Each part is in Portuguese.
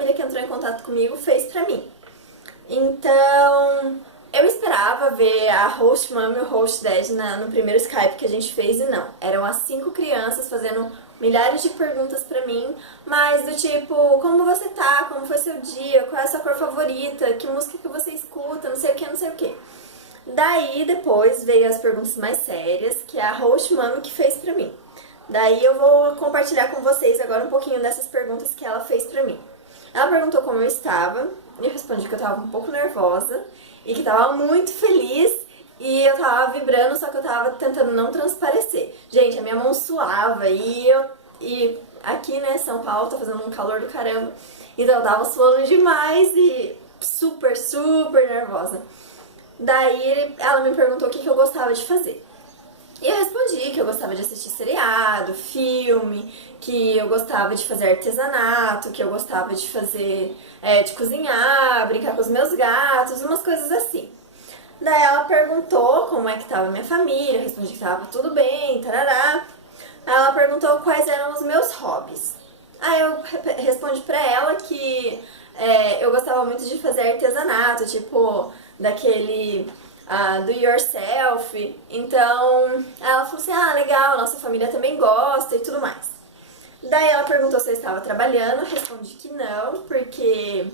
família que entrou em contato comigo fez pra mim. Então, eu esperava ver a host mom e o host dad no primeiro Skype que a gente fez e não. Eram as 5 crianças fazendo milhares de perguntas pra mim, mas do tipo, como você tá, como foi seu dia, qual é a sua cor favorita, que música que você escuta, não sei o que, não sei o que. Daí, depois, veio as perguntas mais sérias, que é a host mom que fez pra mim. Daí eu vou compartilhar com vocês agora um pouquinho dessas perguntas que ela fez pra mim. Ela perguntou como eu estava, e eu respondi que eu tava um pouco nervosa, e que tava muito feliz, e eu tava vibrando, só que eu tava tentando não transparecer. Gente, a minha mão suava, e aqui, né, São Paulo, tá fazendo um calor do caramba, então eu tava suando demais e super, super nervosa. Daí ela me perguntou o que eu gostava de fazer. E eu respondi que eu gostava de assistir seriado, filme, que eu gostava de fazer artesanato, que eu gostava de fazer, de cozinhar, brincar com os meus gatos, umas coisas assim. Daí ela perguntou como é que tava a minha família, eu respondi que tava tudo bem, tarará. Aí ela perguntou quais eram os meus hobbies. Aí eu respondi pra ela que eu gostava muito de fazer artesanato, tipo daquele do yourself. Então ela falou assim, ah, legal, nossa família também gosta e tudo mais. Daí ela perguntou se eu estava trabalhando, eu respondi que não, porque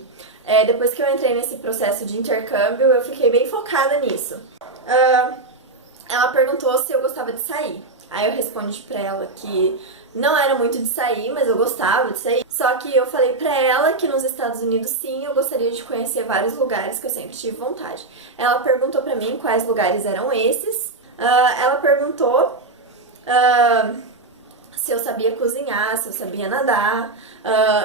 depois que eu entrei nesse processo de intercâmbio, eu fiquei bem focada nisso. Ela perguntou se eu gostava de sair. Aí eu respondi pra ela que não era muito de sair, mas eu gostava de sair. Só que eu falei pra ela que nos Estados Unidos, sim, eu gostaria de conhecer vários lugares que eu sempre tive vontade. Ela perguntou pra mim quais lugares eram esses. Ela perguntou se eu sabia cozinhar, se eu sabia nadar.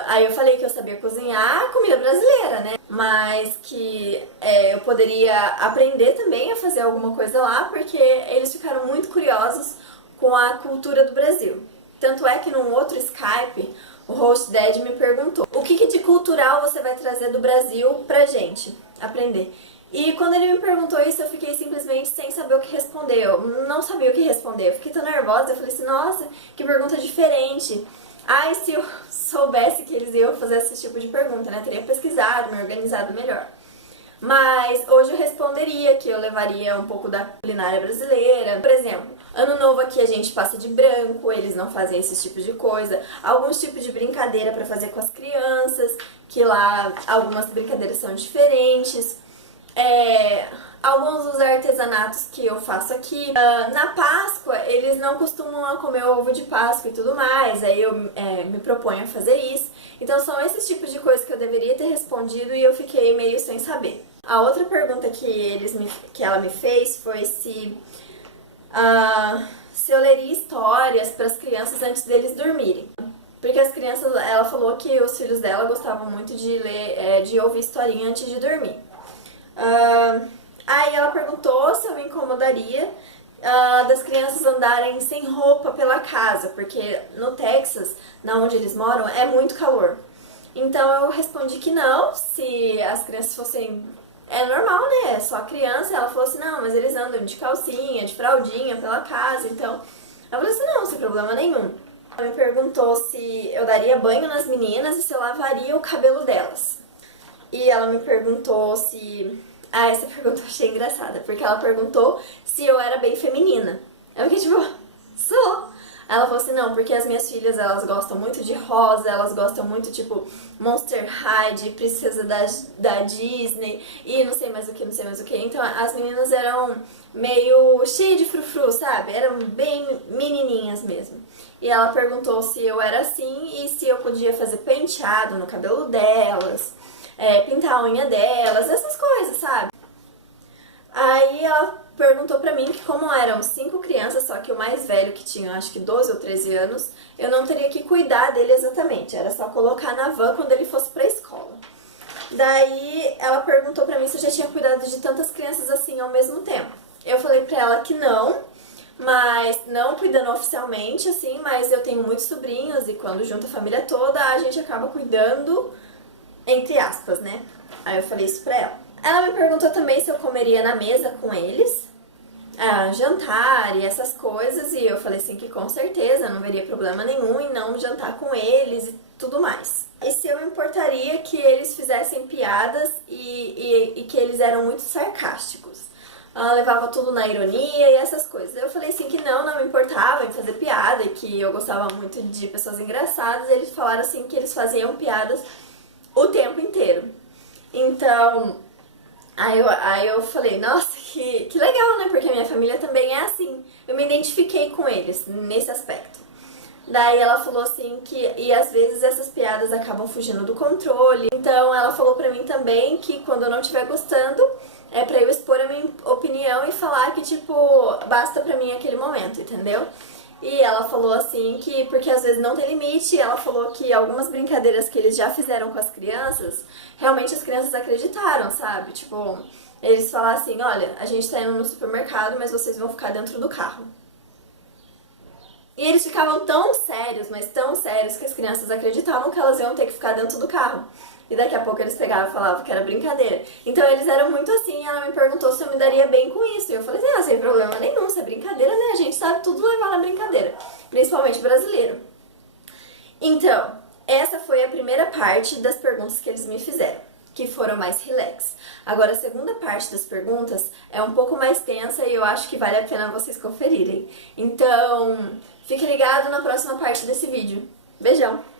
Aí eu falei que eu sabia cozinhar comida brasileira, né? Mas que eu poderia aprender também a fazer alguma coisa lá, porque eles ficaram muito curiosos com a cultura do Brasil. Tanto é que num outro Skype, o host dad me perguntou o que de cultural você vai trazer do Brasil pra gente aprender. E quando ele me perguntou isso, eu fiquei simplesmente sem saber o que responder. Eu não sabia o que responder. Eu fiquei tão nervosa, eu falei assim, nossa, que pergunta diferente. Ai, se eu soubesse que eles iam fazer esse tipo de pergunta, né? Teria pesquisado, me organizado melhor. Mas hoje eu responderia que eu levaria um pouco da culinária brasileira. Por exemplo, ano novo aqui a gente passa de branco, eles não fazem esse tipo de coisa. Alguns tipos de brincadeira pra fazer com as crianças, que lá algumas brincadeiras são diferentes. Alguns dos artesanatos que eu faço aqui. Na Páscoa, eles não costumam comer ovo de Páscoa e tudo mais, aí eu me proponho a fazer isso. Então são esses tipos de coisas que eu deveria ter respondido e eu fiquei meio sem saber. A outra pergunta que ela me fez foi se eu leria histórias para as crianças antes deles dormirem. Porque as crianças, ela falou que os filhos dela gostavam muito de ler, de ouvir historinha antes de dormir. Aí ela perguntou se eu me incomodaria das crianças andarem sem roupa pela casa, porque no Texas, na onde eles moram, é muito calor. Então eu respondi que não, se as crianças fossem... É normal, né? É só criança. Ela falou assim, não, mas eles andam de calcinha, de fraldinha pela casa, então... Eu falei assim, não, sem problema nenhum. Ela me perguntou se eu daria banho nas meninas e se eu lavaria o cabelo delas. E ela me perguntou se... essa pergunta eu achei engraçada, porque ela perguntou se eu era bem feminina. Eu fiquei tipo, sou. Ela falou assim, não, porque as minhas filhas, elas gostam muito de rosa, elas gostam muito, tipo, Monster High, de princesa da Disney, e não sei mais o que, não sei mais o que. Então, as meninas eram meio cheias de frufru, sabe? Eram bem menininhas mesmo. E ela perguntou se eu era assim e se eu podia fazer penteado no cabelo delas, pintar a unha delas, essas coisas, sabe? Aí ela perguntou pra mim que como eram 5 crianças, só que o mais velho, que tinha acho que 12 ou 13 anos, eu não teria que cuidar dele exatamente, era só colocar na van quando ele fosse pra escola. Daí ela perguntou pra mim se eu já tinha cuidado de tantas crianças assim ao mesmo tempo. Eu falei pra ela que não, mas não cuidando oficialmente, assim, mas eu tenho muitos sobrinhos e quando junta a família toda, a gente acaba cuidando, entre aspas, né? Aí eu falei isso pra ela. Ela me perguntou também se eu comeria na mesa com eles, jantar e essas coisas, e eu falei assim que com certeza não veria problema nenhum em não jantar com eles e tudo mais. E se eu importaria que eles fizessem piadas e que eles eram muito sarcásticos. Ela levava tudo na ironia e essas coisas. Eu falei assim que não me importava em fazer piada e que eu gostava muito de pessoas engraçadas. Eles falaram assim que eles faziam piadas o tempo inteiro. Então, aí eu falei, nossa, que legal, né? Porque a minha família também é assim. Eu me identifiquei com eles nesse aspecto. Daí ela falou assim que, e às vezes essas piadas acabam fugindo do controle. Então ela falou pra mim também que quando eu não estiver gostando, é pra eu expor a minha opinião e falar que, tipo, basta pra mim aquele momento, entendeu? E ela falou assim que, porque às vezes não tem limite, ela falou que algumas brincadeiras que eles já fizeram com as crianças, realmente as crianças acreditaram, sabe? Tipo, eles falaram assim, olha, a gente tá indo no supermercado, mas vocês vão ficar dentro do carro. E eles ficavam tão sérios, mas tão sérios, que as crianças acreditavam que elas iam ter que ficar dentro do carro. E daqui a pouco eles pegavam e falavam que era brincadeira. Então eles eram muito assim, e ela me perguntou se eu me daria bem com isso. E eu falei assim, sem problema nenhum, se é brincadeira, né? A gente sabe tudo levar na brincadeira. Principalmente brasileiro. Então, essa foi a primeira parte das perguntas que eles me fizeram, que foram mais relax. Agora, a segunda parte das perguntas é um pouco mais tensa e eu acho que vale a pena vocês conferirem. Então, fique ligado na próxima parte desse vídeo. Beijão!